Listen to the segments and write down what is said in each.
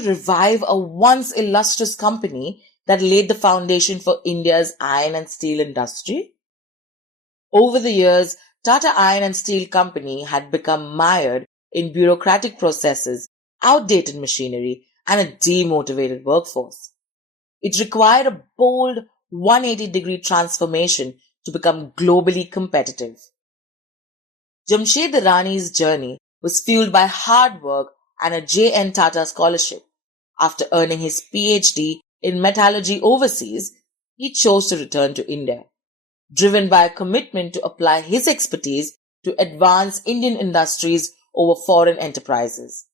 to revive a once illustrious company that laid the foundation for India's iron and steel industry? Over the years, Tata Iron and Steel Company had become mired in bureaucratic processes, outdated machinery, and a demotivated workforce. It required a bold 180-degree transformation to become globally competitive. Jamshed Irani's journey was fueled by hard work and a J.N. Tata scholarship. After earning his PhD in metallurgy overseas, he chose to return to India, driven by a commitment to apply his expertise to advance Indian industries over foreign enterprises.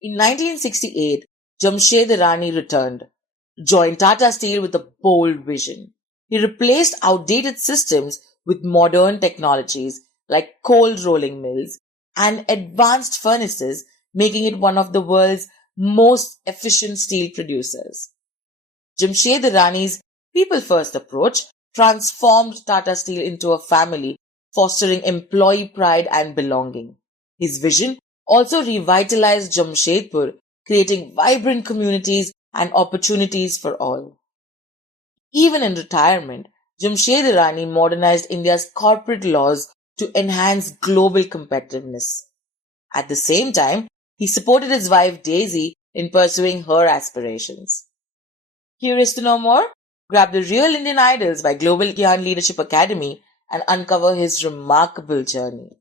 In 1968, Jamshed Irani returned, joined Tata Steel with a bold vision. He replaced outdated systems with modern technologies like cold rolling mills and advanced furnaces, making it one of the world's most efficient steel producers. Jamshed Irani's people-first approach transformed Tata Steel into a family, fostering employee pride and belonging. His vision also revitalized Jamshedpur, creating vibrant communities and opportunities for all. Even in retirement, Jamshed Irani modernized India's corporate laws to enhance global competitiveness. At the same time, he supported his wife Daisy in pursuing her aspirations. Curious to know more? Grab the Real Indian Idols by GlobalGyan Leadership Academy and uncover his remarkable journey.